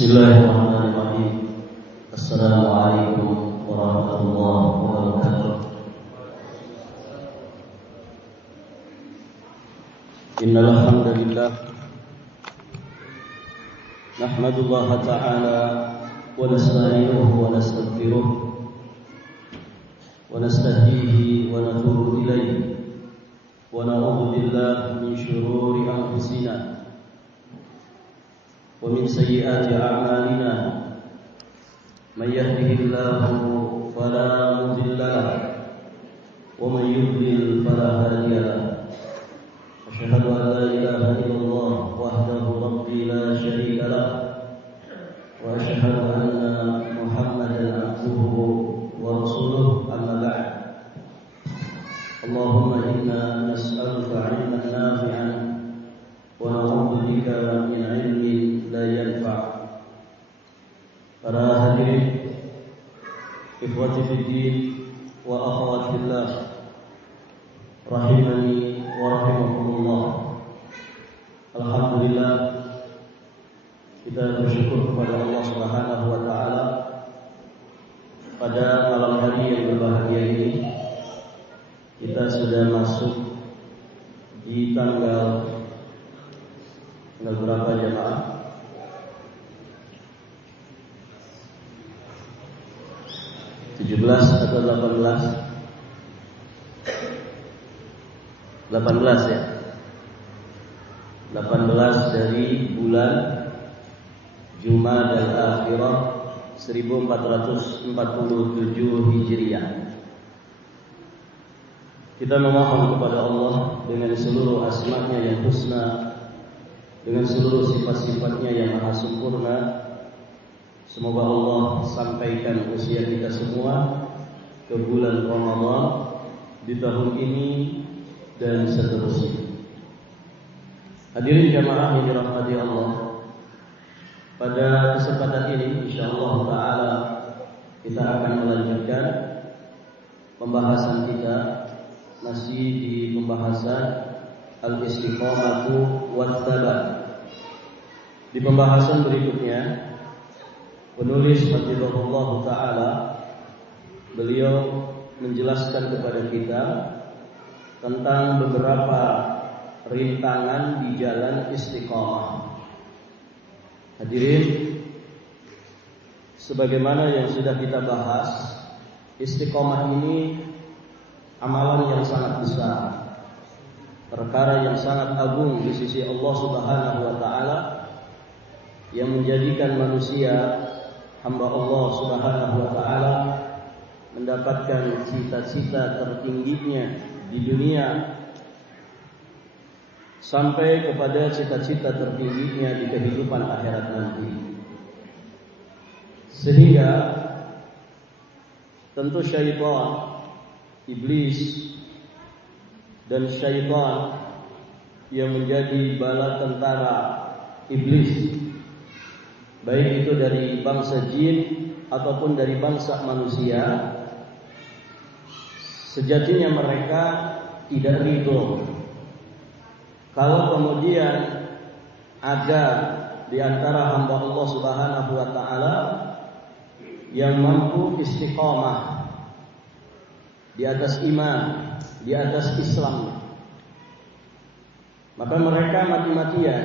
Bismillahirrahmanirrahim. Assalamualaikum warahmatullahi wabarakatuh. Innal hamdalillah nahmadullaha ta'ala wa nasta'inuhu wa nastaghfiruh wa nastahdihi wa natubu ilayhi wa na'udzu billahi min shururi anfusina wa min sayyiati a'malina may yahdihillahu fala mudilla lahu wa may yudlil fala hadiya lahu asyhadu an la ilaha illallah wahdahu rabbi la syarika lahu wa asyhadu anna muhammadan abduhu wa rasuluh amma ba'd. Allahumma inna nas'aluka 'ilman nafi'an wa na'udzu bika min 'ilmin la yanfa'. Para hadirin ikhwati fiddin wa akhwati fillah rahimani wa rahimakumullah. Alhamdulillah, kita bersyukur kepada Allah Subhanahu wa taala pada malam hari yang berbahagia ini kita sudah masuk di tanggal berapa jemaah? 17 atau 18? 18 ya. 18 dari bulan Jumadal Akhirah 1447 Hijriah. Kita memohon kepada Allah dengan seluruh asma-Nya yang husna, dengan seluruh sifat-sifatnya yang maha sempurna. Semoga Allah sampaikan usia kita semua ke bulan Ramadan di tahun ini dan seterusnya. Hadirin jamaah yang dirahmati Allah, pada kesempatan ini insyaallah taala kita akan melanjutkan pembahasan kita masih di pembahasan al-istiqamatu wat-tsabat. Di pembahasan berikutnya penulis Hafizahullah Ta'ala beliau menjelaskan kepada kita tentang beberapa rintangan di jalan istiqamah. Hadirin, sebagaimana yang sudah kita bahas, istiqamah ini amalan yang sangat besar, perkara yang sangat agung di sisi Allah Subhanahu wa taala yang menjadikan manusia hamba Allah Subhanahu wa taala mendapatkan cita-cita tertingginya di dunia sampai kepada cita-cita tertingginya di kehidupan akhirat nanti. Sehingga tentu syaitan, iblis dan syaitan yang menjadi bala tentara iblis, baik itu dari bangsa jin ataupun dari bangsa manusia, sejatinya mereka tidak ridho kalau kemudian ada di antara hamba Allah Subhanahu wa taala yang mampu istiqamah di atas iman, di atas Islam. Maka mereka mati-matian,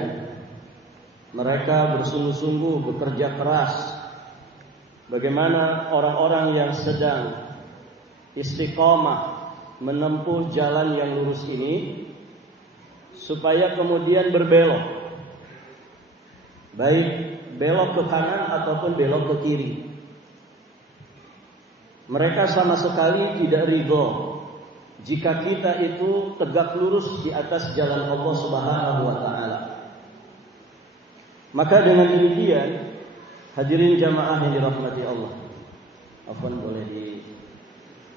mereka bersungguh-sungguh bekerja keras. Bagaimana orang-orang yang sedang istiqamah menempuh jalan yang lurus ini supaya kemudian berbelok, baik belok ke kanan ataupun belok ke kiri. Mereka sama sekali tidak ridho jika kita itu tegak lurus di atas jalan Allah Subhanahu wa taala. Maka dengan demikian, hadirin jamaah yang dirahmati Allah, afwan boleh di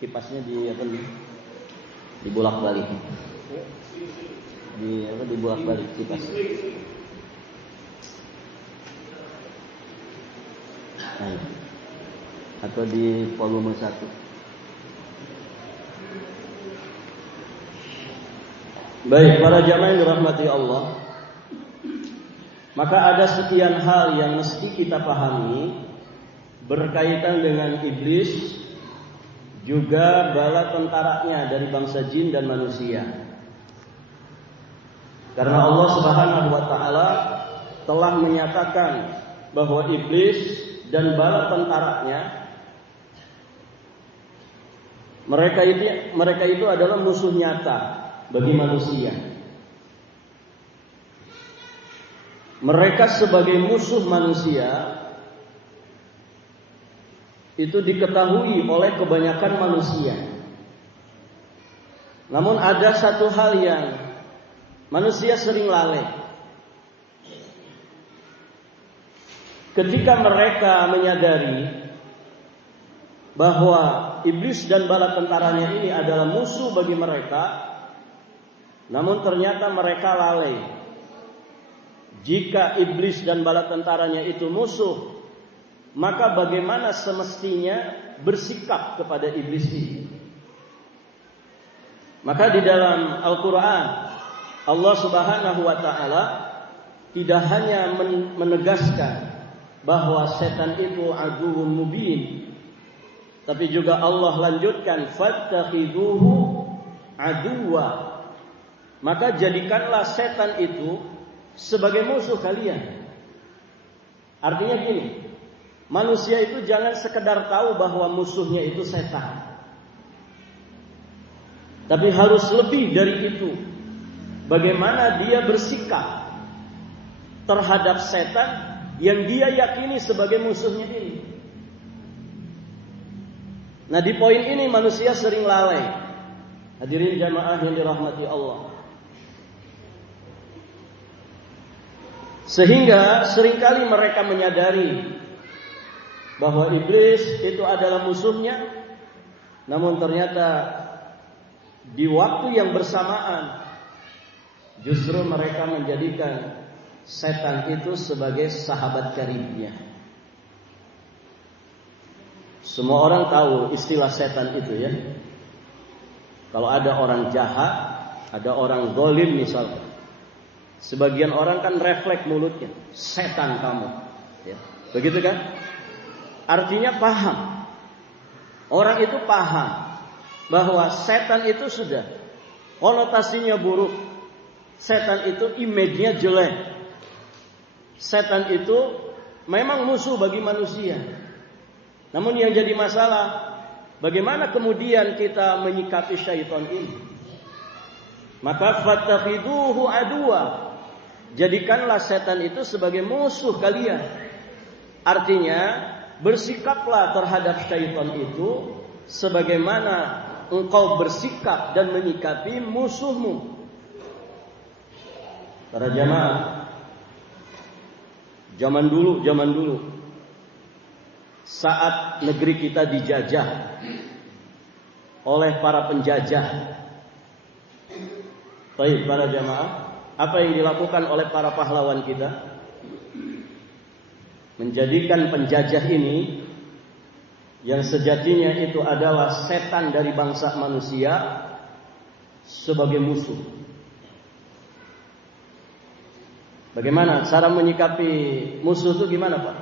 kipasnya dibolak-balik. Dibolak-balik kipas. Atau di volume 1. Baik, para jamaah yang dirahmati Allah, Maka ada sekian hal yang mesti kita pahami berkaitan dengan iblis, juga bala tentaranya dari bangsa jin dan manusia. Karena Allah Subhanahu wa taala telah menyatakan bahwa iblis dan bala tentaranya mereka itu adalah musuh nyata bagi manusia. Mereka sebagai musuh manusia itu diketahui oleh kebanyakan manusia. Namun ada satu hal yang manusia sering lalai. Ketika mereka menyadari bahwa iblis dan bala tentaranya ini adalah musuh bagi mereka, namun ternyata mereka lalai. Jika iblis dan bala tentaranya itu musuh, maka bagaimana semestinya bersikap kepada iblis ini? Maka di dalam Al-Quran Allah Subhanahu wa ta'ala tidak hanya menegaskan bahwa setan itu aduwwun mubin, tapi juga Allah lanjutkan fattakhiduhu aduwwa. Maka jadikanlah setan itu sebagai musuh kalian. Artinya gini, manusia itu jangan sekedar tahu bahwa musuhnya itu setan, tapi harus lebih dari itu. Bagaimana dia bersikap terhadap setan yang dia yakini sebagai musuhnya ini. Nah, di poin ini manusia sering lalai. Hadirin jamaah yang dirahmati Allah. Sehingga seringkali mereka menyadari bahwa iblis itu adalah musuhnya, namun ternyata di waktu yang bersamaan justru mereka menjadikan setan itu sebagai sahabat karibnya. Semua orang tahu istilah setan itu ya. Kalau ada orang jahat, ada orang zalim misalkan, sebagian orang kan refleks mulutnya, setan kamu, ya. Begitu kan? Artinya paham. Orang itu paham bahwa setan itu sudah konotasinya buruk. Setan itu image-nya jelek. Setan itu memang musuh bagi manusia. Namun yang jadi masalah, bagaimana kemudian kita menyikapi syaitan ini? Maka fattakhiduhu aduwa. Jadikanlah setan itu sebagai musuh kalian. Artinya, bersikaplah terhadap syaitan itu sebagaimana engkau bersikap dan menyikapi musuhmu. Para jamaah, zaman dulu saat negeri kita dijajah oleh para penjajah. Baik para jamaah, apa yang dilakukan oleh para pahlawan kita? Menjadikan penjajah ini yang sejatinya itu adalah setan dari bangsa manusia sebagai musuh. Bagaimana cara menyikapi musuh itu gimana, Pak?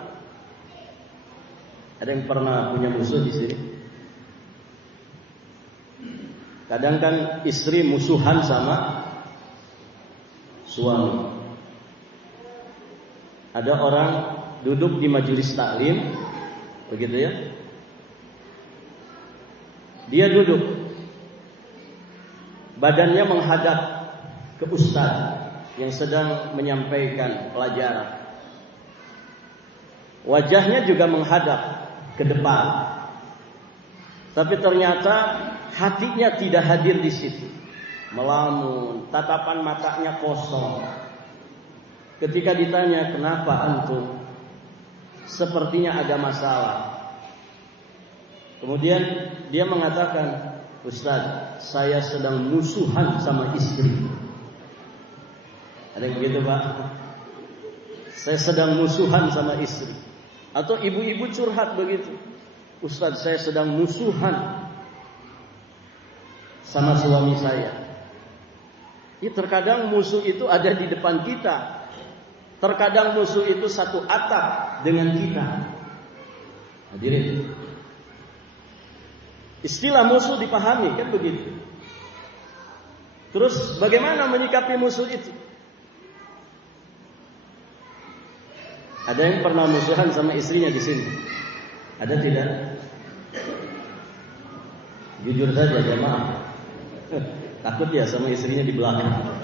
Ada yang pernah punya musuh di sini? Kadang kan istri musuhan sama suami. Ada orang duduk di majelis taklim, begitu ya? Dia duduk, badannya menghadap ke ustaz yang sedang menyampaikan pelajaran. Wajahnya juga menghadap ke depan. Tapi ternyata hatinya tidak hadir di situ. Melamun, tatapan matanya kosong. Ketika ditanya, "Kenapa antum? Sepertinya ada masalah." Kemudian dia mengatakan, "Ustaz, saya sedang musuhan sama istri." Ada yang begitu, Pak? Saya sedang musuhan sama istri. Atau ibu-ibu curhat begitu, "Ustaz, saya sedang musuhan sama suami saya." Ya, terkadang musuh itu ada di depan kita, Terkadang musuh itu satu atap dengan kita. Hadirin, istilah musuh dipahami kan begitu. Terus bagaimana menyikapi musuh itu? Ada yang pernah musuhan sama istrinya di sini? Ada tidak? Jujur saja jemaah. Takut ya sama istrinya di belakang.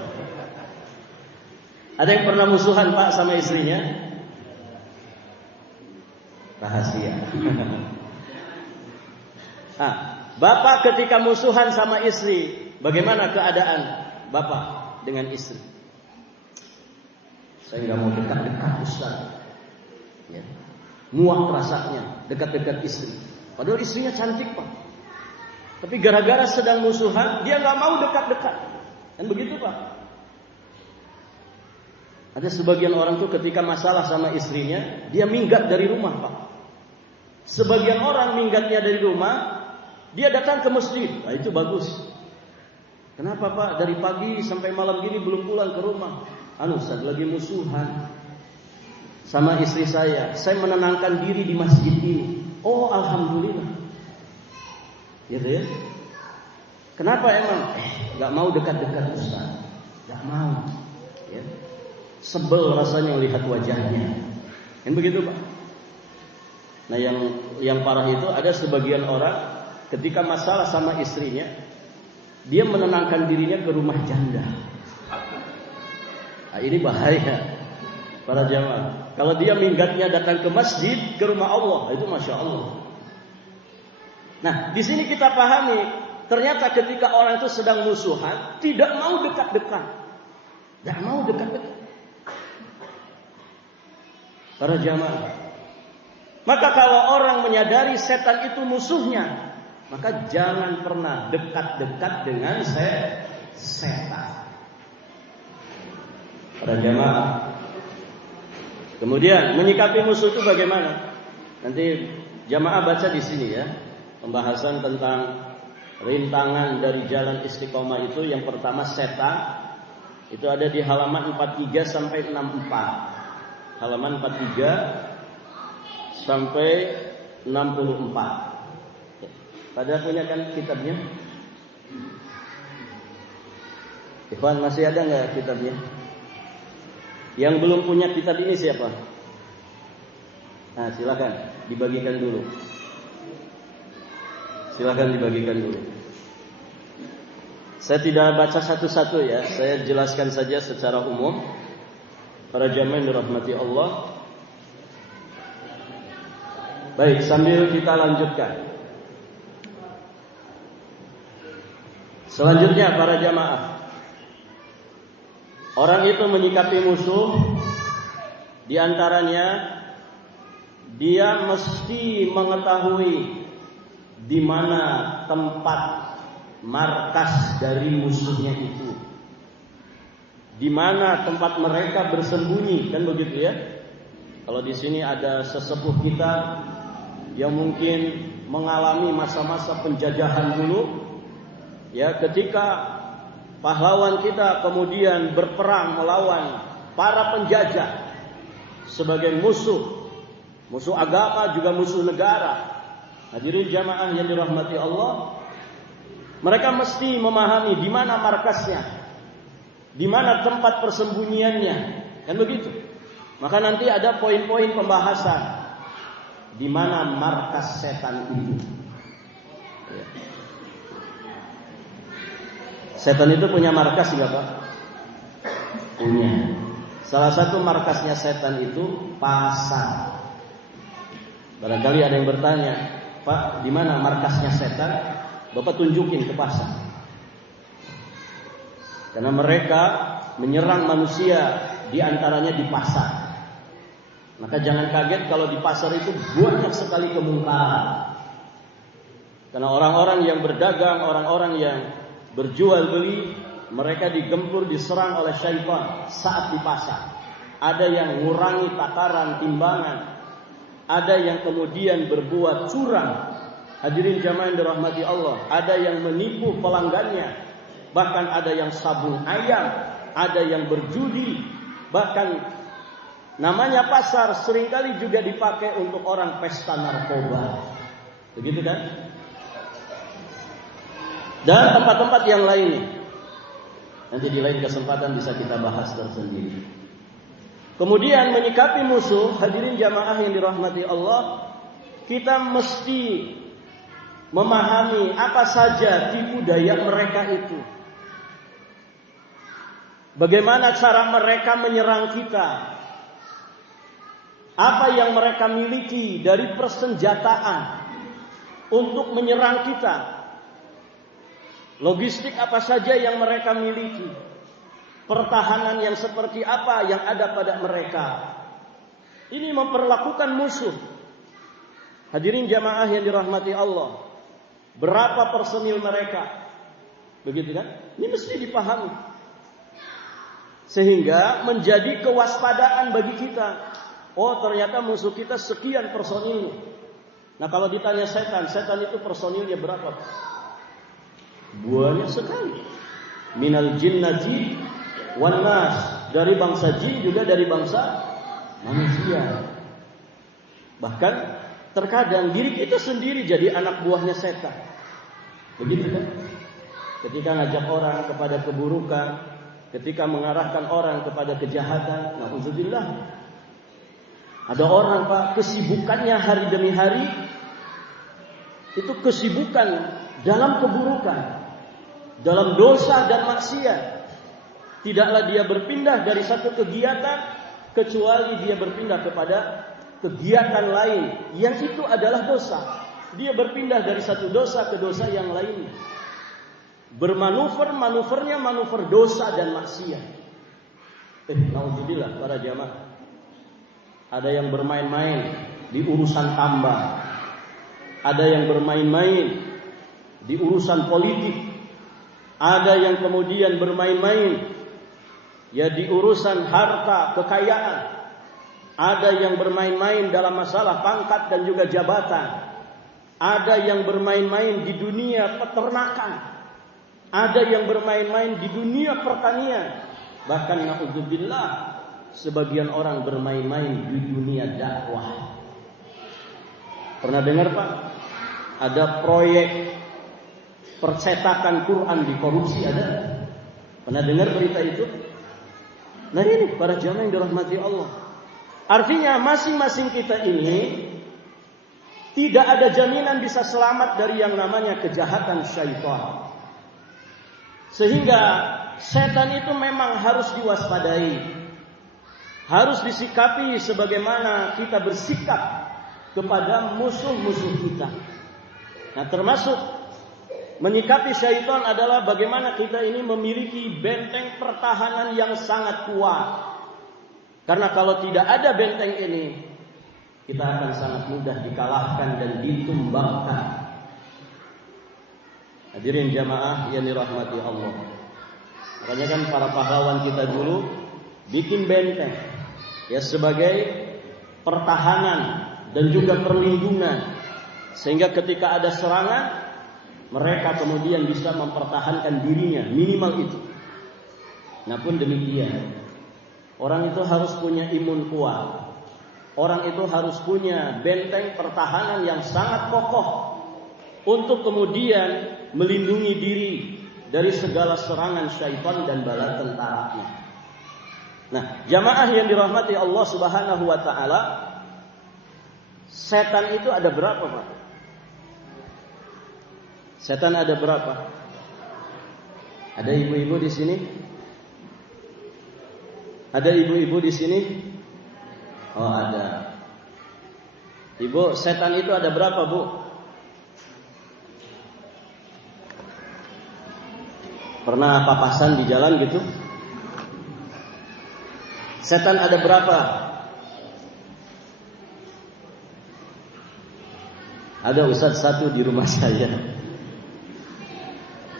Ada yang pernah musuhan Pak sama istrinya? Rahasia. Bapak ketika musuhan sama istri, bagaimana keadaan Bapak dengan istri? Saya nggak mau dekat-dekat Ustaz. Ya. Muak rasanya dekat-dekat istri. Padahal istrinya cantik Pak. Tapi gara-gara sedang musuhan, dia nggak mau dekat-dekat. Kan begitu Pak? Ada sebagian orang tuh ketika masalah sama istrinya, dia minggat dari rumah Pak. Sebagian orang minggatnya dari rumah, dia datang ke masjid. Nah, itu bagus. Kenapa Pak? Dari pagi sampai malam gini belum pulang ke rumah. Ustaz lagi musuhan sama istri saya. Saya menenangkan diri di masjid ini. Oh alhamdulillah. Gitu ya. Kenapa emang? Gak mau dekat-dekat Ustaz. Gak mau. Ya. Sebel rasanya melihat wajahnya. Kan begitu Pak? Nah yang parah itu ada sebagian orang ketika masalah sama istrinya, dia menenangkan dirinya ke rumah janda. Nah, ini bahaya para jamaah. Kalau dia minggatnya datang ke masjid, ke rumah Allah, itu masya Allah. Nah di sini kita pahami, ternyata ketika orang itu sedang musuhan, tidak mau dekat-dekat, tidak mau dekat-dekat. Para jamaah, maka kalau orang menyadari setan itu musuhnya, maka jangan pernah dekat-dekat dengan setan. Para jamaah, kemudian menyikapi musuh itu bagaimana? Nanti jamaah baca di sini ya, pembahasan tentang rintangan dari jalan istiqomah itu. Yang pertama setan, itu ada di halaman 43 sampai 64. Halaman 43 sampai 64. Pada punya kan kitabnya? Ikhwan masih ada nggak kitabnya? Yang belum punya kitab ini siapa? Nah silakan dibagikan dulu. Silakan dibagikan dulu. Saya tidak baca satu-satu ya, saya jelaskan saja secara umum. Para jamaah yang dirahmati Allah. Baik, sambil kita lanjutkan. Selanjutnya para jamaah, orang itu menyikapi musuh, diantaranya dia mesti mengetahui di mana tempat markas dari musuhnya itu. Di mana tempat mereka bersembunyi, kan begitu ya? Kalau di sini ada sesepuh kita yang mungkin mengalami masa-masa penjajahan dulu, ya, ketika pahlawan kita kemudian berperang melawan para penjajah sebagai musuh agama juga musuh negara. Hadirin jamaah yang dirahmati Allah, mereka mesti memahami di mana markasnya, di mana tempat persembunyiannya, kan begitu. Maka nanti ada poin-poin pembahasan di mana markas setan itu. Setan itu punya markas enggak Pak? Punya. Salah satu markasnya setan itu pasar. Barangkali ada yang bertanya, Pak, di mana markasnya setan? Bapak tunjukin ke pasar. Karena mereka menyerang manusia di antaranya di pasar. Maka jangan kaget kalau di pasar itu banyak sekali kemungkaran. Karena orang-orang yang berdagang, orang-orang yang berjual beli, mereka digempur, diserang oleh syaitan saat di pasar. Ada yang ngurangi takaran timbangan, ada yang kemudian berbuat curang. Hadirin jamaah yang dirahmati Allah, ada yang menipu pelanggannya. Bahkan ada yang sabung ayam, ada yang berjudi, bahkan Namanya pasar seringkali juga dipakai untuk orang pesta narkoba. Begitu kan? Dan tempat-tempat yang lainnya. Nanti di lain kesempatan bisa kita bahas tersendiri. Kemudian menyikapi musuh, hadirin jamaah yang dirahmati Allah, kita mesti memahami apa saja tipu daya mereka itu. Bagaimana cara mereka menyerang kita? Apa yang mereka miliki dari persenjataan untuk menyerang kita? Logistik apa saja yang mereka miliki? Pertahanan yang seperti apa yang ada pada mereka? Ini memperlakukan musuh. Hadirin jamaah yang dirahmati Allah, berapa personil mereka? Begitu kan? Ini mesti dipahami. Sehingga menjadi kewaspadaan bagi kita. Oh, ternyata musuh kita sekian personilnya. Nah, kalau ditanya setan itu personilnya berapa? Banyak sekali. Minal jinnati wan nas, dari bangsa jin juga dari bangsa manusia. Bahkan terkadang diri kita sendiri jadi anak buahnya setan. Begitu kan? Ketika ngajak orang kepada keburukan, ketika mengarahkan orang kepada kejahatan, na'udzubillah. Ada orang, Pak, kesibukannya hari demi hari itu kesibukan dalam keburukan, dalam dosa dan maksiat. Tidaklah dia berpindah dari satu kegiatan kecuali dia berpindah kepada kegiatan lain yang itu adalah dosa. Dia berpindah dari satu dosa ke dosa yang lainnya. Manuvernya manuver dosa dan maksiat. Naudzubillah para jamaah. Ada yang bermain-main di urusan tambang. Ada yang bermain-main di urusan politik. Ada yang kemudian bermain-main ya di urusan harta, kekayaan. Ada yang bermain-main dalam masalah pangkat dan juga jabatan. Ada yang bermain-main di dunia peternakan. Ada yang bermain-main di dunia pertanian. Bahkan na'udzubillah, sebagian orang bermain-main di dunia dakwah. Pernah dengar, Pak? Ada proyek percetakan Quran dikorupsi, ada? Pernah dengar berita itu? Nah ini para jamaah yang dirahmati Allah. Artinya masing-masing kita ini tidak ada jaminan bisa selamat dari yang namanya kejahatan syaitan. Sehingga setan itu memang harus diwaspadai. Harus disikapi sebagaimana kita bersikap kepada musuh-musuh kita. Nah, termasuk menyikapi syaitan adalah bagaimana kita ini memiliki benteng pertahanan yang sangat kuat. Karena kalau tidak ada benteng ini, kita akan sangat mudah dikalahkan dan ditumbangkan. Hadirin jamaah yang dirahmati Allah. Makanya kan para pahlawan kita dulu bikin benteng ya sebagai pertahanan dan juga perlindungan, sehingga ketika ada serangan mereka kemudian bisa mempertahankan dirinya, minimal itu. Nah pun demikian, orang itu harus punya imun kuat. Orang itu harus punya benteng pertahanan yang sangat kokoh untuk kemudian melindungi diri dari segala serangan syaitan dan bala tentaranya. Nah, jamaah yang dirahmati Allah Subhanahu wa taala, setan itu ada berapa, Pak? Setan ada berapa? Ada ibu-ibu di sini? Ada ibu-ibu di sini? Oh, ada. Ibu, setan itu ada berapa, Bu? Pernah papasan di jalan gitu? Setan ada berapa? Ada ustadz satu di rumah saya.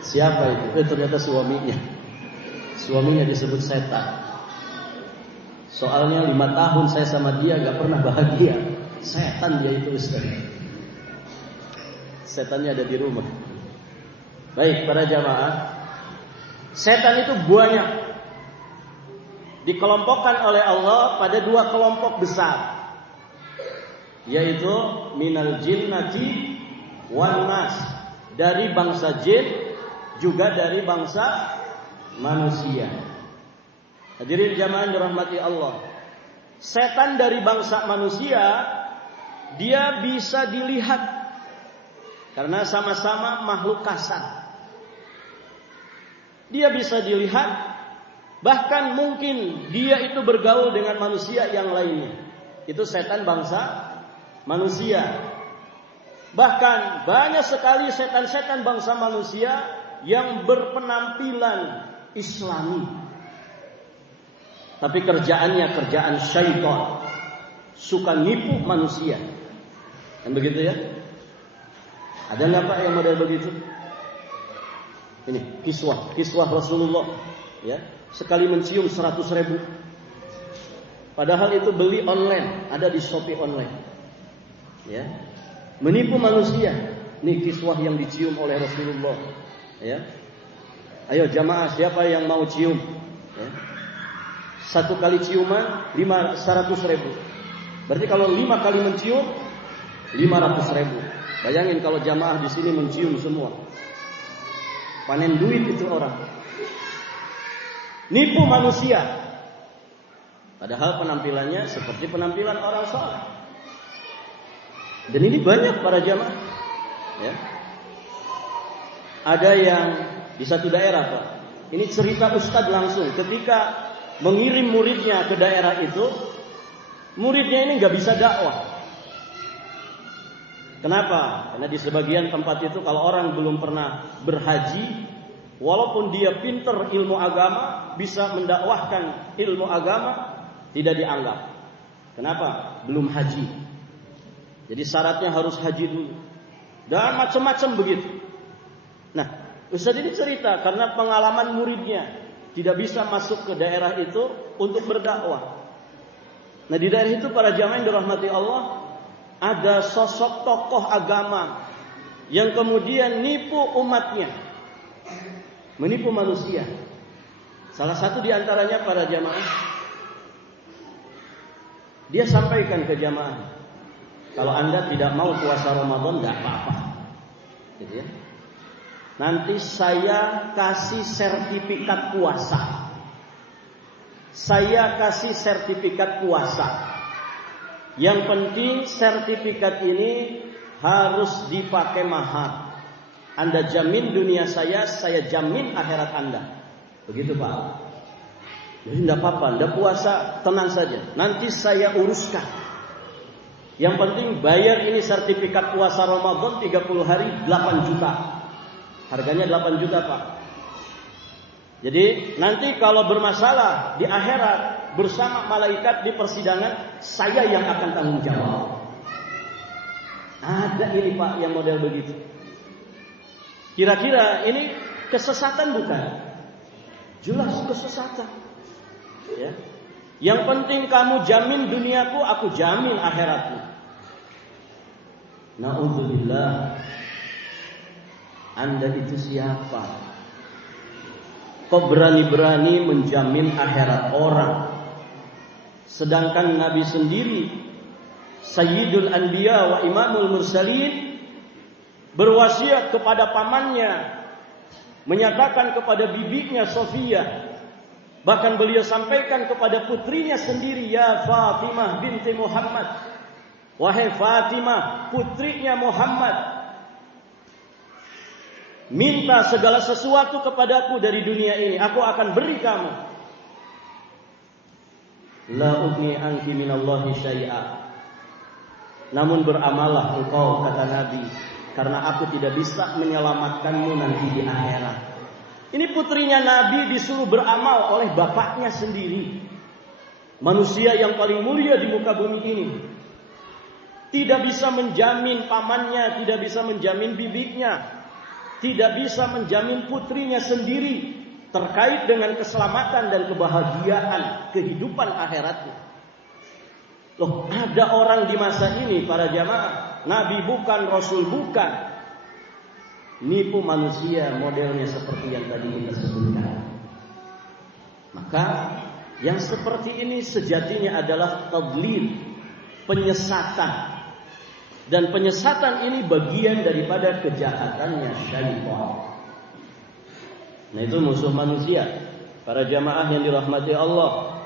Siapa itu? Ternyata suaminya. Suaminya disebut setan. Soalnya 5 tahun saya sama dia gak pernah bahagia. Setan dia itu, ustaz. Setannya ada di rumah. Baik para jamaah, setan itu banyak. dikelompokkan oleh Allah pada dua kelompok besar, yaitu minal jinnati wan nas, dari bangsa jin juga dari bangsa manusia. Hadirin jamaah dirahmati Allah, setan dari bangsa manusia dia bisa dilihat karena sama-sama makhluk kasar. Dia bisa dilihat, bahkan mungkin dia itu bergaul dengan manusia yang lainnya. Itu setan bangsa manusia. Bahkan banyak sekali setan-setan bangsa manusia yang berpenampilan Islami, tapi kerjaannya kerjaan syaitan, suka nipu manusia. Kan begitu ya? Ada nggak Pak yang model begitu? Ini kiswah Rasulullah, ya, sekali mencium 100.000. Padahal itu beli online, ada di Shopee online, ya, menipu manusia. Ini kiswah yang dicium oleh Rasulullah, ya. Ayo jamaah, siapa yang mau cium? Ya. Satu kali ciuman 100.000. Berarti kalau 5 kali mencium 500.000. Bayangin kalau jamaah di sini mencium semua. Panen duit itu orang. Nipu manusia. Padahal penampilannya seperti penampilan orang saleh. Dan ini banyak para jamaah. Ya. Ada yang di satu daerah Pak. Ini cerita Ustadz langsung ketika mengirim muridnya ke daerah itu, muridnya ini nggak bisa dakwah. Kenapa? Karena di sebagian tempat itu kalau orang belum pernah berhaji, walaupun dia pinter ilmu agama, bisa mendakwahkan ilmu agama, tidak dianggap. Kenapa? Belum haji. Jadi syaratnya harus haji dulu. Dan macam-macam begitu. Nah, Ustaz ini cerita karena pengalaman muridnya tidak bisa masuk ke daerah itu untuk berdakwah. Nah, di daerah itu para jamaah yang dirahmati Allah, ada sosok tokoh agama yang kemudian nipu umatnya, menipu manusia. Salah satu di antaranya para jamaah, dia sampaikan ke jamaah, kalau Anda tidak mau puasa Ramadan tidak apa-apa, gitu ya. Nanti saya kasih sertifikat puasa. Saya kasih sertifikat puasa. Yang penting sertifikat ini harus dipakai mahar. Anda jamin dunia saya jamin akhirat Anda. Begitu Pak. Jadi tidak apa-apa, Anda puasa tenang saja. Nanti saya uruskan. Yang penting bayar ini sertifikat puasa Ramadan 30 hari 8 juta. Harganya 8 juta Pak. Jadi nanti kalau bermasalah di akhirat bersama malaikat di persidangan, saya yang akan tanggung jawab. Ada ini Pak yang model begitu. Kira-kira ini kesesatan bukan? Jelas kesesatan. Ya. Yang penting kamu jamin duniaku, aku jamin akhiratmu. Na'udzubillah. Anda itu siapa? Kok berani-berani menjamin akhirat orang? Sedangkan Nabi sendiri, Sayyidul Anbiya wa Imamul Mursalin, berwasiat kepada pamannya, menyatakan kepada bibinya Sofia, bahkan beliau sampaikan kepada putrinya sendiri, ya Fatimah binti Muhammad, wahai Fatimah putrinya Muhammad, minta segala sesuatu kepadaku dari dunia ini, aku akan beri kamu. La ugni anki minallahi syai'a. Namun beramallah engkau, kata Nabi, karena aku tidak bisa menyelamatkanmu nanti di akhirat. Ini putrinya Nabi disuruh beramal oleh bapaknya sendiri, manusia yang paling mulia di muka bumi ini. Tidak bisa menjamin pamannya, tidak bisa menjamin bibitnya, tidak bisa menjamin putrinya sendiri terkait dengan keselamatan dan kebahagiaan kehidupan akhiratnya. Loh, ada orang di masa ini para jamaah, Nabi bukan, Rasul bukan, nipu manusia modelnya seperti yang tadi kita sebutkan. Maka Yang seperti ini sejatinya adalah tadlil, penyesatan. Dan penyesatan ini bagian daripada kejahatannya syaitan. Nah, itu musuh manusia. Para jamaah yang dirahmati Allah,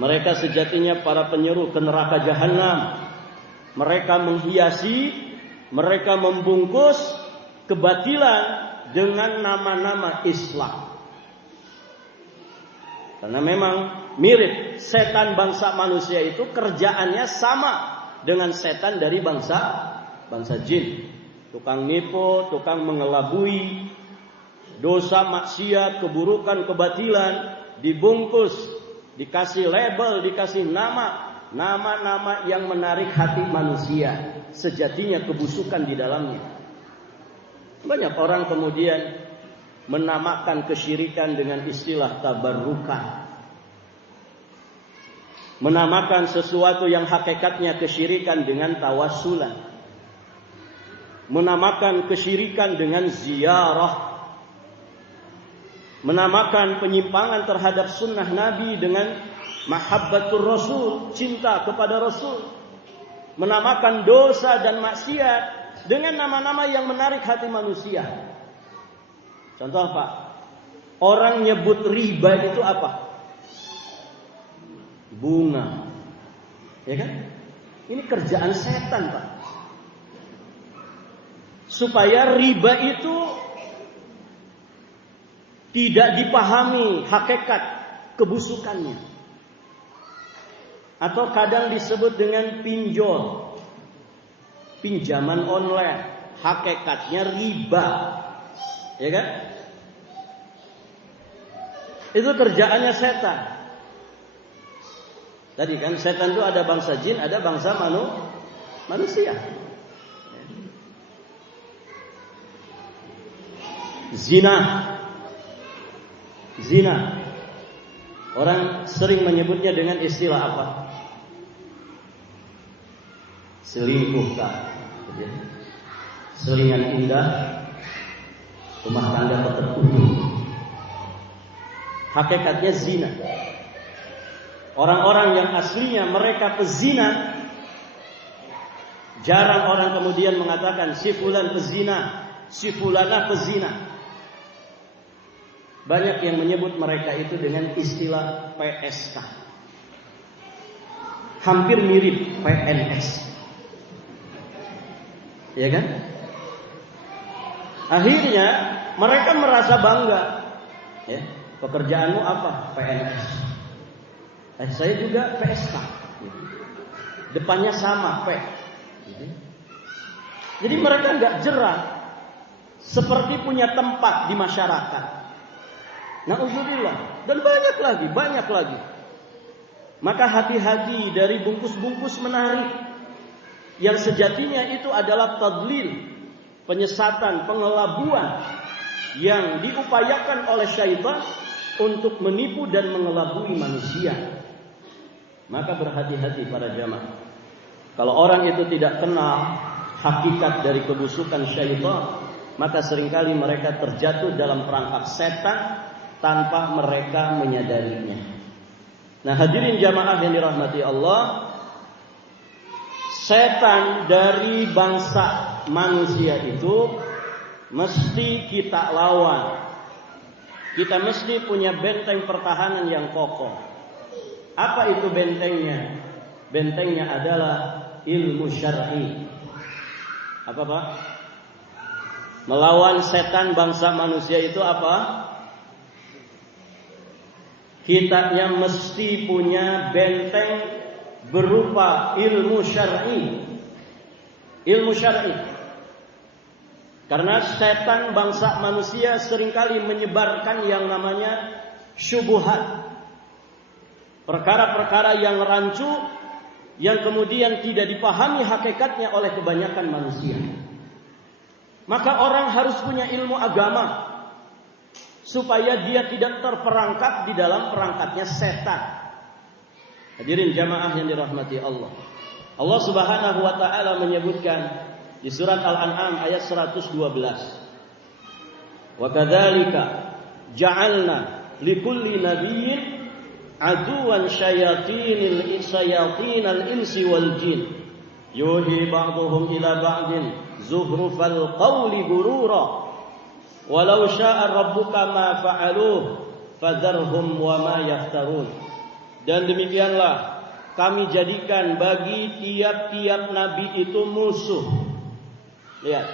mereka sejatinya para penyeru ke neraka jahanam. Mereka menghiasi, mereka membungkus kebatilan dengan nama-nama Islam. Karena memang mirip, setan bangsa manusia itu kerjaannya sama dengan setan dari bangsa jin. Tukang nipu, tukang mengelabui, dosa, maksiat, keburukan, kebatilan dibungkus, dikasih label, dikasih nama-nama yang menarik hati manusia. Sejatinya kebusukan di dalamnya. Banyak orang kemudian menamakan kesyirikan dengan istilah tabarrukan. Menamakan sesuatu yang hakikatnya kesyirikan dengan tawassulan. Menamakan kesyirikan dengan ziarah. Menamakan penyimpangan terhadap sunnah Nabi dengan mahabbatur Rasul, cinta kepada Rasul. Menamakan dosa dan maksiat dengan nama-nama yang menarik hati manusia. Contoh apa? Orang nyebut riba itu apa? Bunga. Ya kan? Ini kerjaan setan, Pak. Supaya riba itu tidak dipahami hakikat kebusukannya. Atau kadang disebut dengan pinjol. Pinjaman online. Hakikatnya riba. Ya kan? Itu kerjaannya setan. Tadi kan setan itu ada bangsa jin, ada bangsa manusia. Zina. Orang sering menyebutnya dengan istilah apa? Selingkuhkan. Selingan indah, rumah tangga tertutup. Hakikatnya zina. Orang-orang yang aslinya mereka pezina, jarang orang kemudian mengatakan si fulan pezina, si fulana pezina. Banyak yang menyebut mereka itu dengan istilah PSK. Hampir mirip PNS. Ya kan? Akhirnya mereka merasa bangga. Ya, pekerjaanmu apa? PNS. Saya juga PSK. Depannya sama P. Jadi mereka nggak jerah, seperti punya tempat di masyarakat. Na'udzubillah. Dan banyak lagi. Maka hati-hati dari bungkus-bungkus menarik yang sejatinya itu adalah tadlil, penyesatan, pengelabuan yang diupayakan oleh syaitan untuk menipu dan mengelabui manusia. Maka berhati-hati para jamaah. Kalau orang itu tidak kenal hakikat dari kebusukan syaitan, maka seringkali mereka terjatuh dalam perangkap setan tanpa mereka menyadarinya. Nah, hadirin jamaah yang dirahmati Allah, setan dari bangsa manusia itu mesti kita lawan. Kita mesti punya benteng pertahanan yang kokoh. Apa itu bentengnya? Bentengnya adalah ilmu syar'i. Apa Pak? Melawan setan bangsa manusia itu apa? Kitanya mesti punya benteng berupa ilmu syar'i. Ilmu syar'i. Karena setan bangsa manusia seringkali menyebarkan yang namanya syubhat. Perkara-perkara yang rancu, yang kemudian tidak dipahami hakikatnya oleh kebanyakan manusia. Maka orang harus punya ilmu agama supaya dia tidak terperangkap di dalam perangkatnya setan. Hadirin jamaah yang dirahmati Allah. Allah Subhanahu wa taala menyebutkan di surat Al-An'am ayat 112. Wa kadzalika ja'alna likulli nabiyyin aduwan syayatinal insi wal jin yuhi ba'duhum ila ba'din zuhrufal qawli gurura walau sya'a rabbuka ma fa'aluh fadharhum wa ma yaftarun. Dan demikianlah kami jadikan bagi tiap-tiap nabi itu musuh. Lihat.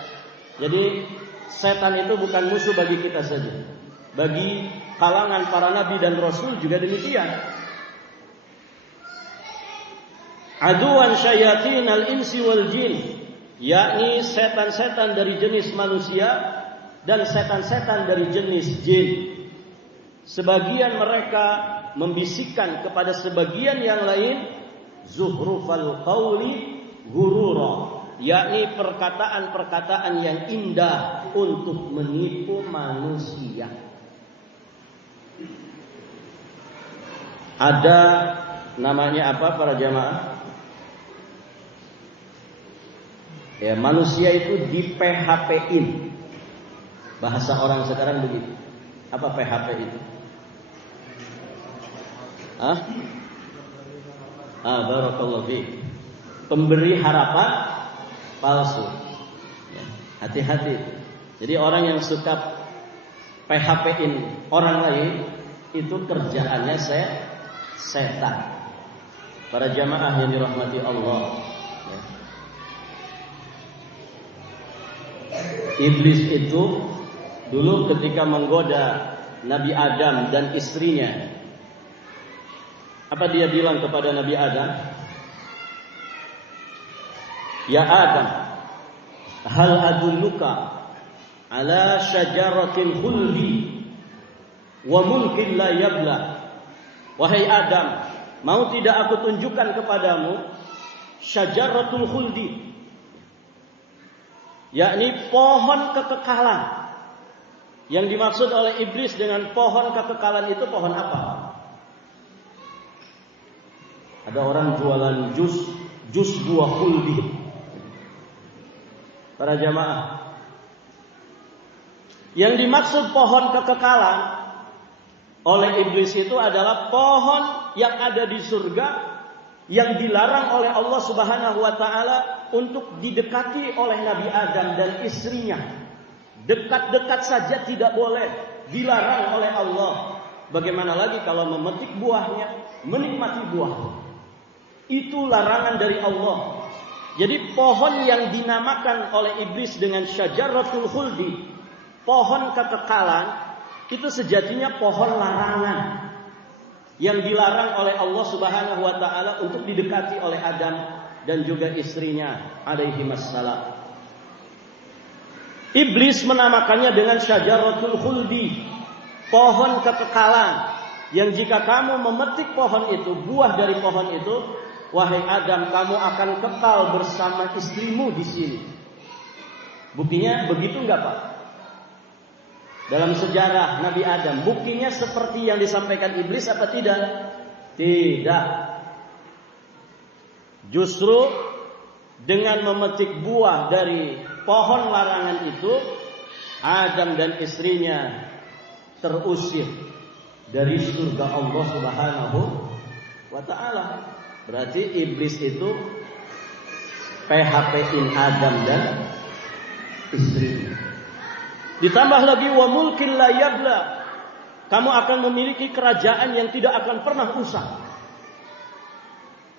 Jadi setan itu bukan musuh bagi kita saja. Bagi kalangan para nabi dan rasul juga demikian. Aduan syayatinal insi wal jin, yakni setan-setan dari jenis manusia dan setan-setan dari jenis jin. Sebagian mereka membisikkan kepada sebagian yang lain zuhrufal qawli gurura, yakni perkataan-perkataan yang indah untuk menipu manusia. Ada namanya apa para jamaah? Ya, manusia itu di PHP-in. Bahasa orang sekarang begitu. Apa PHP itu? Barakallahu fiik. Pemberi harapan palsu. Ya, hati-hati. Jadi orang yang suka PHP-in orang lain itu kerjaannya setan. Para jamaah yang dirahmati Allah. Ya. Iblis itu dulu ketika menggoda Nabi Adam dan istrinya, apa dia bilang kepada Nabi Adam? Ya Adam, hal adulluka ala syajaratil khuldi wa mulkin la yabla. Wahai Adam, mau tidak aku tunjukkan kepadamu syajaratul khuldi, yakni pohon kekekalan. Yang dimaksud oleh iblis dengan pohon kekekalan itu pohon apa? Ada orang jualan jus buah khuldi. Para jamaah, yang dimaksud pohon kekekalan oleh iblis itu adalah pohon yang ada di surga yang dilarang oleh Allah Subhanahu wa taala untuk didekati oleh Nabi Adam dan istrinya. Dekat-dekat saja tidak boleh, dilarang oleh Allah. Bagaimana lagi kalau memetik buahnya, menikmati buahnya? Itu larangan dari Allah. Jadi pohon yang dinamakan oleh iblis dengan syajaratul khuldi, pohon kekekalan, itu sejatinya pohon larangan yang dilarang oleh Allah Subhanahu wa taala untuk didekati oleh Adam dan juga istrinya alaihi wassalam. Iblis menamakannya dengan syajaratul khuldi, pohon kekekalan, yang jika kamu memetik pohon itu, buah dari pohon itu, wahai Adam, kamu akan kekal bersama istrimu di sini. Buktinya begitu enggak, Pak? Dalam sejarah Nabi Adam, buktinya seperti yang disampaikan iblis apa tidak? Tidak. Justru dengan memetik buah dari pohon larangan itu, Adam dan istrinya terusir dari surga Allah Subhanahu wa taala. Berarti iblis itu PHP-in Adam dan istrinya. Ditambah lagi wa mulkin la yabla. Kamu akan memiliki kerajaan yang tidak akan pernah usang.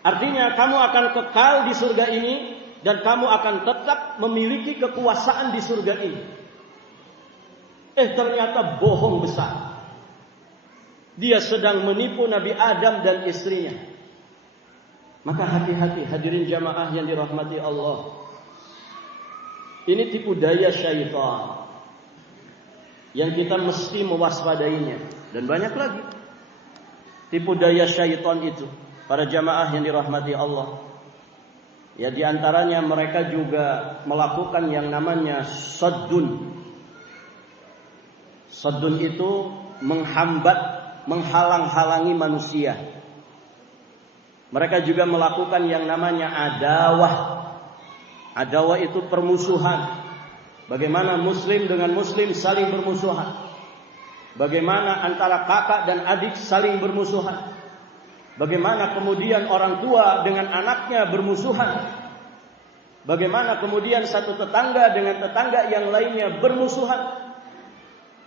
Artinya kamu akan kekal di surga ini dan kamu akan tetap memiliki kekuasaan di surga ini. Ternyata bohong besar. Dia sedang menipu Nabi Adam dan istrinya. Maka hati-hati hadirin jamaah yang dirahmati Allah. Ini tipu daya syaitan yang kita mesti mewaspadainya. Dan banyak lagi tipu daya syaitan itu, para jamaah yang dirahmati Allah. Ya, di antaranya mereka juga melakukan yang namanya saddun. Saddun itu menghambat, menghalang-halangi manusia. Mereka juga melakukan yang namanya adawah. Adawah itu permusuhan. Bagaimana muslim dengan muslim saling bermusuhan. Bagaimana antara kakak dan adik saling bermusuhan. Bagaimana kemudian orang tua dengan anaknya bermusuhan. Bagaimana kemudian satu tetangga dengan tetangga yang lainnya bermusuhan.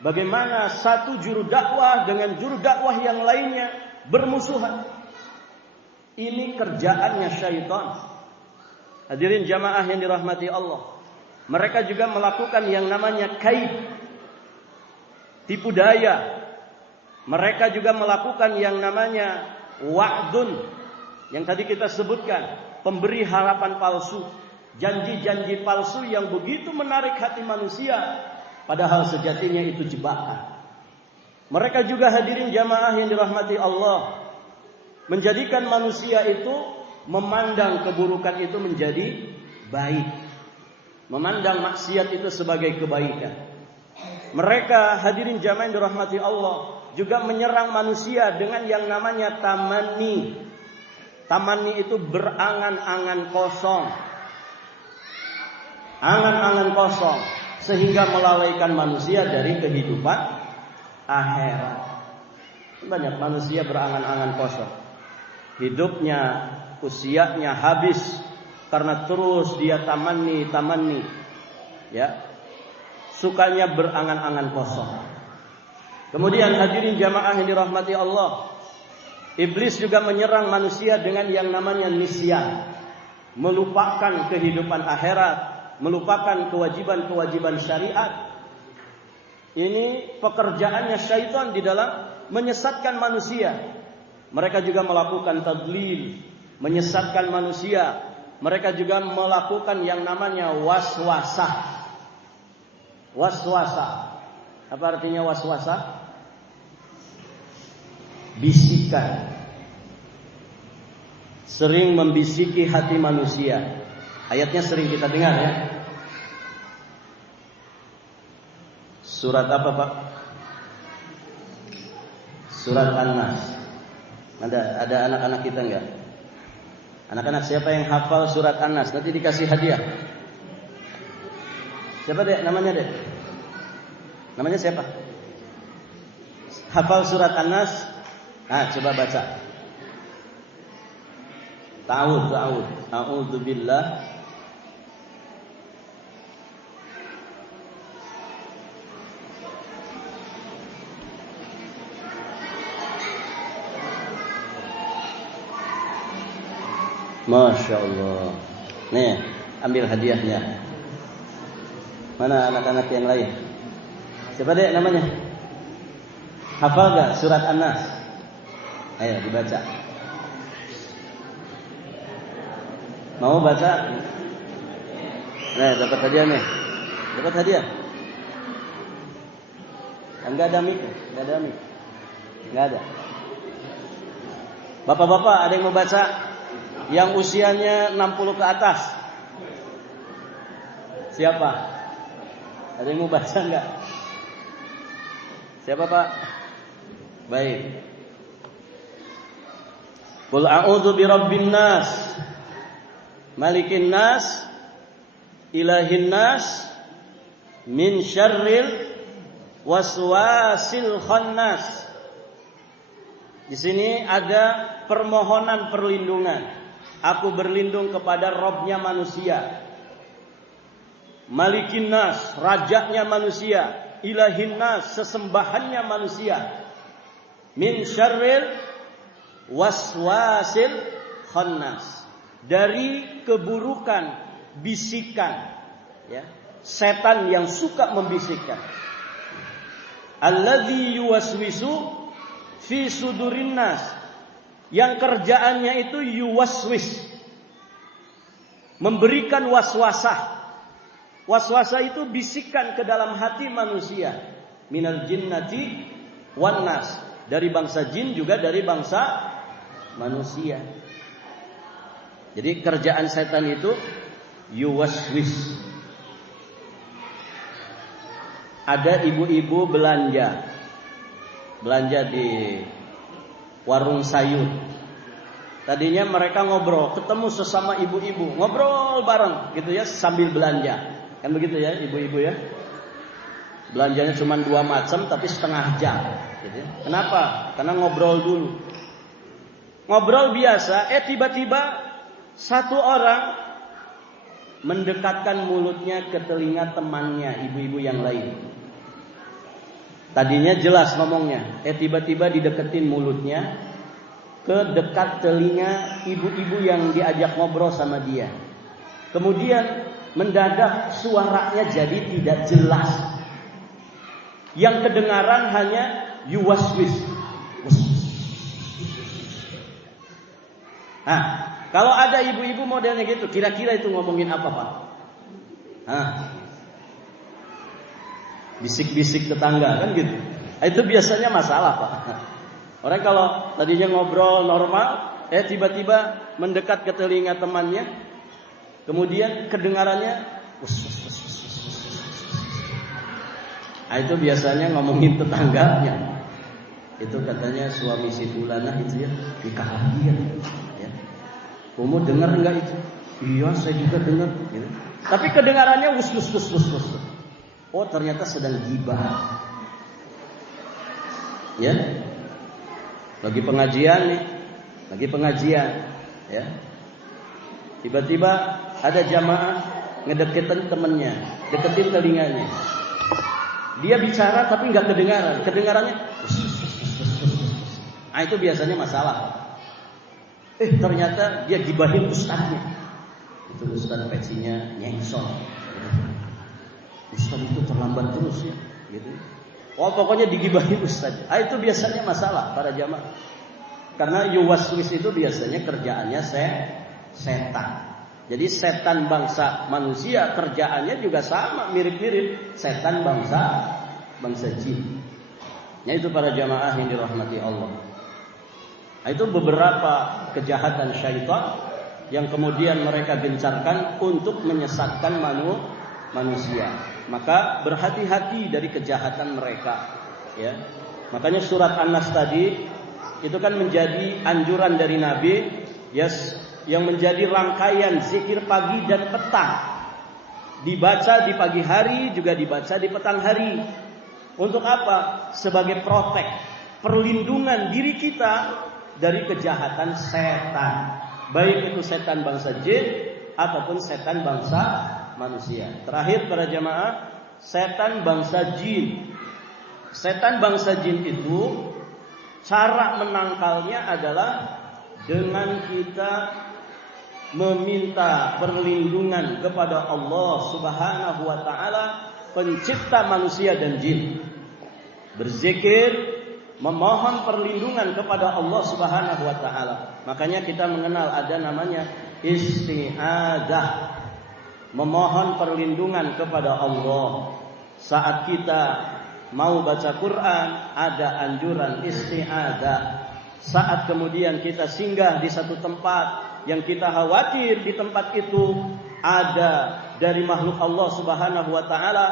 Bagaimana satu juru dakwah dengan juru dakwah yang lainnya bermusuhan. Ini kerjaannya syaitan. Hadirin jamaah yang dirahmati Allah. Mereka juga melakukan yang namanya kaid, tipu daya. Mereka juga melakukan yang namanya wa'dun, yang tadi kita sebutkan, pemberi harapan palsu, janji-janji palsu yang begitu menarik hati manusia, padahal sejatinya itu jebakan. Mereka juga, hadirin jamaah yang dirahmati Allah, menjadikan manusia itu memandang keburukan itu menjadi baik, memandang maksiat itu sebagai kebaikan. Mereka, hadirin jamaah yang dirahmati Allah, juga menyerang manusia dengan yang namanya tamanni. Tamanni itu berangan-angan kosong. Angan-angan kosong, sehingga melalaikan manusia dari kehidupan akhirat. Banyak manusia berangan-angan kosong. Hidupnya, usianya habis karena terus dia tamanni. Ya. Sukanya berangan-angan kosong. Kemudian hadirin jamaah yang dirahmati Allah, iblis juga menyerang manusia dengan yang namanya nisyan, melupakan kehidupan akhirat, melupakan kewajiban-kewajiban syariat. Ini pekerjaannya syaitan di dalam menyesatkan manusia. Mereka juga melakukan tadlil, menyesatkan manusia. Mereka juga melakukan yang namanya waswasah. Waswasah. Apa artinya waswasah? Bisikan. Sering membisiki hati manusia. Ayatnya sering kita dengar ya. Surat apa Pak? Surat An-Nas. Ada anak-anak kita enggak? Anak-anak siapa yang hafal surat An-Nas? Nanti dikasih hadiah. Siapa dek? Namanya dek? Namanya siapa? Hafal surat An-Nas? Coba baca. Ta'awudz. A'udzubillah. Masya Allah. Nih, ambil hadiahnya. Mana anak-anak yang lain? Siapa dek namanya? Hafal gak surat An-Nas? Ayo dibaca. Mau baca? Nah, dapat hadiah nih. Dapat hadiah. Enggak ada mic. Enggak ada. Bapak-bapak, ada yang mau baca? Yang usianya 60 ke atas. Siapa? Ada yang mau baca enggak? Siapa Pak? Baik. Qul a'udzu birabbin nas, malikin nas, ilahin nas, min syarril waswasil khannas. Di sini ada permohonan perlindungan. Aku berlindung kepada Robnya manusia. Malikin nas, rajanya manusia. Ilahin nas, sesembahannya manusia. Min syarril waswasil khannas, dari keburukan bisikan ya, setan yang suka membisikkan. Alladzi yuwaswisu fi sudurin nas, yang kerjaannya itu yuwaswis, memberikan waswasah. Waswasah itu bisikan ke dalam hati manusia. Minal jinnati wan nas, dari bangsa jin juga dari bangsa manusia. Jadi kerjaan setan itu yuwaswis. Ada ibu-ibu belanja di warung sayur. Tadinya mereka ngobrol, ketemu sesama ibu-ibu, ngobrol bareng gitu ya sambil belanja. Kan begitu ya ibu-ibu ya. Belanjanya cuma 2 macam tapi setengah jam gitu ya. Kenapa? Karena ngobrol dulu. ngobrol biasa, tiba-tiba satu orang mendekatkan mulutnya ke telinga temannya, ibu-ibu yang lain. Tadinya jelas ngomongnya, tiba-tiba dideketin mulutnya ke dekat telinga ibu-ibu yang diajak ngobrol sama dia. Kemudian mendadak suaranya jadi tidak jelas. Yang kedengaran hanya yuwaswis. Nah, kalau ada ibu-ibu modelnya gitu, kira-kira itu ngomongin apa, Pak? Bisik-bisik tetangga kan gitu. Itu biasanya masalah, Pak. Orang kalau tadinya ngobrol normal, tiba-tiba mendekat ke telinga temannya, kemudian kedengarannya nah, itu biasanya ngomongin tetangganya. Itu katanya suami si fulanah itu ya nikah lagi ya. Kamu dengar enggak itu? Iya, saya juga dengar gitu. Tapi kedengarannya wus. Oh, ternyata sedang gibah. Ya. Lagi pengajian ya. Tiba-tiba ada jamaah ngedeketin temennya, deketin telinganya. Dia bicara tapi nggak kedengaran, kedengarannya. Nah, itu biasanya masalah. Ternyata dia gibahin ustadznya. Itu ustadz pecinya nyengsol. Ustadz itu terlambat terus ya, gitu. Pokoknya digibahin ustadz. Itu biasanya masalah para jamaah. Karena yuwaswis itu biasanya kerjaannya setan. Jadi setan bangsa manusia kerjaannya juga sama, mirip-mirip setan bangsa jin. Ya, itu para jamaah yang dirahmati Allah. Itu beberapa kejahatan syaitan yang kemudian mereka gencarkan untuk menyesatkan manusia. Maka berhati-hati dari kejahatan mereka. Ya, makanya surat An-Nas tadi itu kan menjadi anjuran dari Nabi, yang menjadi rangkaian zikir pagi dan petang. Dibaca di pagi hari, juga dibaca di petang hari. Untuk apa? Sebagai protek, perlindungan diri kita dari kejahatan setan. Baik itu setan bangsa jin ataupun setan bangsa manusia. Terakhir para jamaah, setan bangsa jin. Setan bangsa jin itu cara menangkalnya adalah dengan kita meminta perlindungan kepada Allah Subhanahu wa taala, pencipta manusia dan jin. Berzikir, memohon perlindungan kepada Allah Subhanahu wa taala. Makanya kita mengenal ada namanya isti'adzah. Memohon perlindungan kepada Allah. Saat kita mau baca Quran, ada anjuran isti'adzah. Saat kemudian kita singgah di satu tempat yang kita khawatir di tempat itu ada dari makhluk Allah Subhanahu wa taala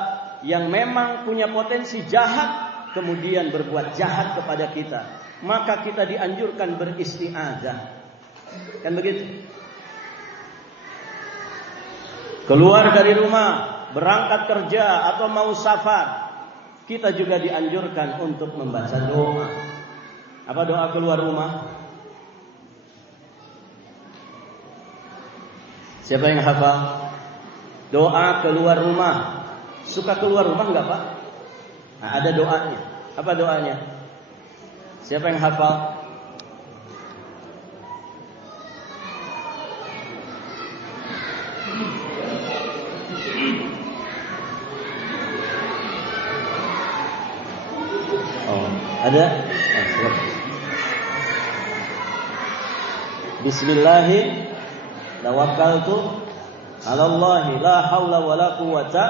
yang memang punya potensi jahat, kemudian berbuat jahat kepada kita, maka kita dianjurkan beristi'adzah. Kan begitu? Keluar dari rumah, berangkat kerja atau mau safar, kita juga dianjurkan untuk membaca doa. Apa doa keluar rumah? Siapa yang hafal? Doa keluar rumah. Suka keluar rumah enggak, Pak? Nah, ada doanya. Apa doanya? Siapa yang hafal? Oh, ada? Bismillahirrahmanirrahim. Tawakkaltu 'ala Allah, la haula wala quwwata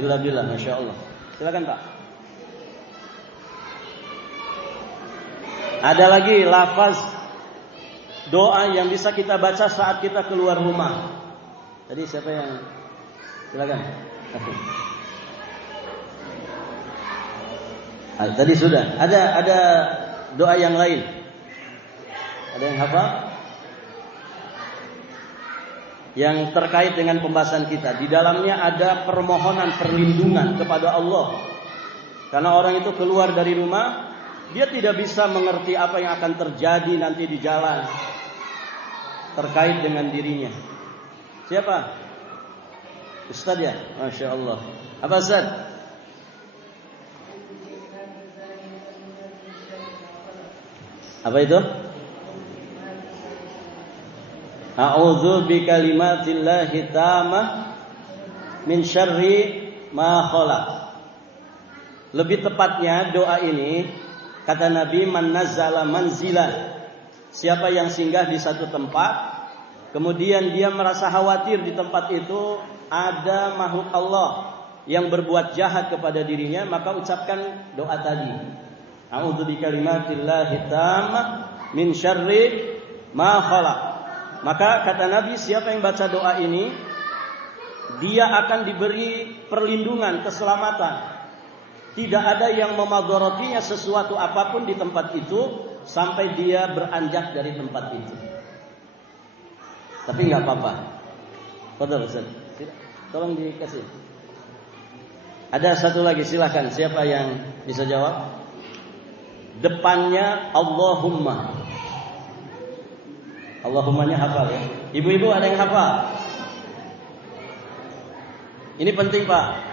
illa billah. Masyaallah. Silakan, Pak. Ada lagi lafaz doa yang bisa kita baca saat kita keluar rumah. Tadi siapa yang? Silakan. Tadi sudah. Ada doa yang lain. Ada yang hafal? Yang terkait dengan pembahasan kita. Di dalamnya ada permohonan perlindungan kepada Allah. Karena orang itu keluar dari rumah dia tidak bisa mengerti apa yang akan terjadi nanti di jalan terkait dengan dirinya. Siapa? Ustaz ya? Masya Allah. Apa Ustaz? Apa itu? A'udzu bikalimatillahi tammah min syarri ma khalaq. Lebih tepatnya doa ini, kata Nabi, man nazzala manzilan. Siapa yang singgah di satu tempat, kemudian dia merasa khawatir di tempat itu ada makhluk Allah yang berbuat jahat kepada dirinya, maka ucapkan doa tadi. A'udzu bikalimatillahi tammah min syarri ma khalaq. Maka kata Nabi, siapa yang baca doa ini, dia akan diberi perlindungan, keselamatan. Tidak ada yang memadharatinya sesuatu apapun di tempat itu sampai dia beranjak dari tempat itu. Tapi nggak apa-apa. Fadhal Ustaz. Tolong dikasih. Ada satu lagi, silakan. Siapa yang bisa jawab? Depannya Allahumma. Allahummanya hafal ya. Ibu-ibu ada yang hafal? Ini penting Pak.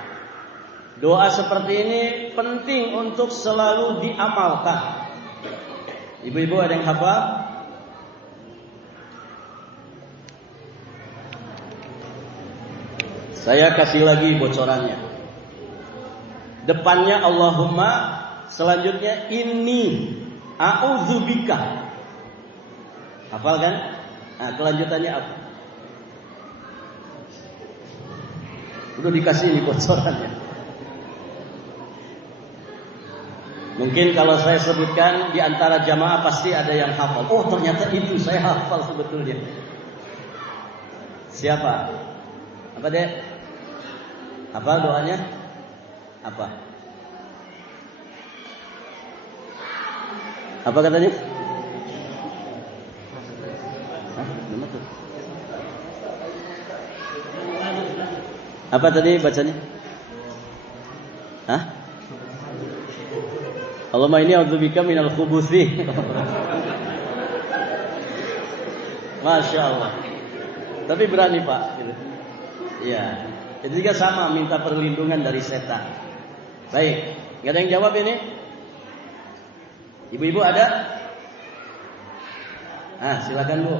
Doa seperti ini penting untuk selalu diamalkan. Ibu-ibu ada yang hafal? Saya kasih lagi bocorannya. Depannya Allahumma, selanjutnya inni a'udzubika. Hafal kan? Nah, kelanjutannya apa? Udah dikasih ini bocorannya. Mungkin kalau saya sebutkan di antara jamaah pasti ada yang hafal. Oh, ternyata itu saya hafal sebetulnya. Siapa? Apa Dek? Apa doanya? Apa? Apa katanya? Apa tadi bacanya? Hah? Allahumma inni a'udzubika minal khubuthi. Masya Allah. Tapi berani Pak. Iya. Itu juga sama, minta perlindungan dari setan. Baik. Gak ada yang jawab ini? Ibu-ibu ada? Silakan Bu.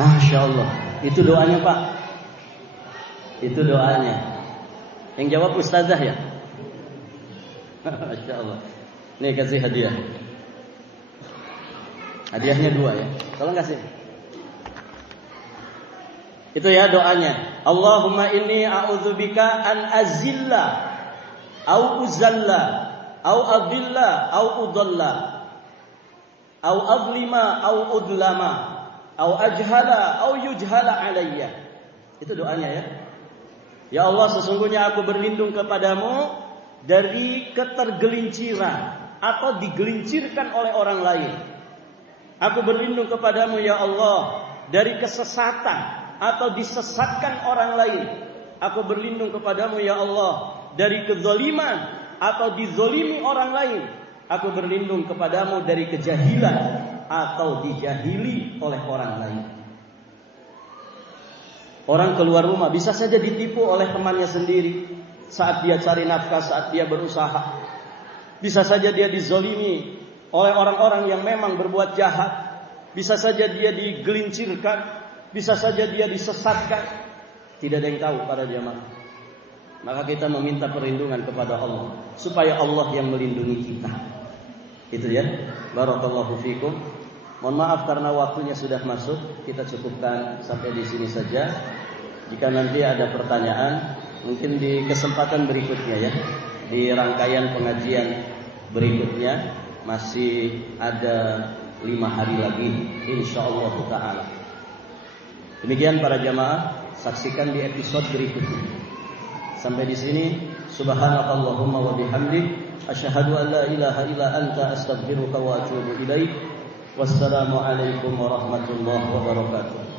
Masya Allah. Itu doanya Pak. Itu doanya. Yang jawab ustazah ya. Masya Allah. Nih kasih hadiah. Hadiahnya 2 ya. Tolong kasih. Itu ya doanya. Allahumma inni a'udzubika an azilla au uzalla au adilla au udalla au adlima au udlama au ajhala au yujhala alayya. Itu doanya ya. Ya Allah, sesungguhnya aku berlindung kepadamu dari ketergelinciran atau digelincirkan oleh orang lain. Aku berlindung kepadamu ya Allah dari kesesatan atau disesatkan orang lain. Aku berlindung kepadamu ya Allah dari kezaliman atau dizolimi orang lain. Aku berlindung kepadamu dari kejahilan atau dijahili oleh orang lain. Orang keluar rumah bisa saja ditipu oleh temannya sendiri saat dia cari nafkah, saat dia berusaha. Bisa saja dia dizolimi oleh orang-orang yang memang berbuat jahat. Bisa saja dia digelincirkan, bisa saja dia disesatkan. Tidak ada yang tahu para jamaah. Maka kita meminta perlindungan kepada Allah supaya Allah yang melindungi kita. Itu ya. Barakallahu fikum. Mohon maaf karena waktunya sudah masuk. Kita cukupkan sampai di sini saja. Jika nanti ada pertanyaan, mungkin di kesempatan berikutnya ya, di rangkaian pengajian berikutnya masih ada 5 hari lagi, insyaallah ta'ala. Demikian para jamaah, saksikan di episode berikutnya. Sampai di sini, subhanakallahumma wa bihamdik, asyhadu an la ilaha illa anta astaghfiruka wa atubu ilaik. Wassalamu alaikum warahmatullahi wabarakatuh.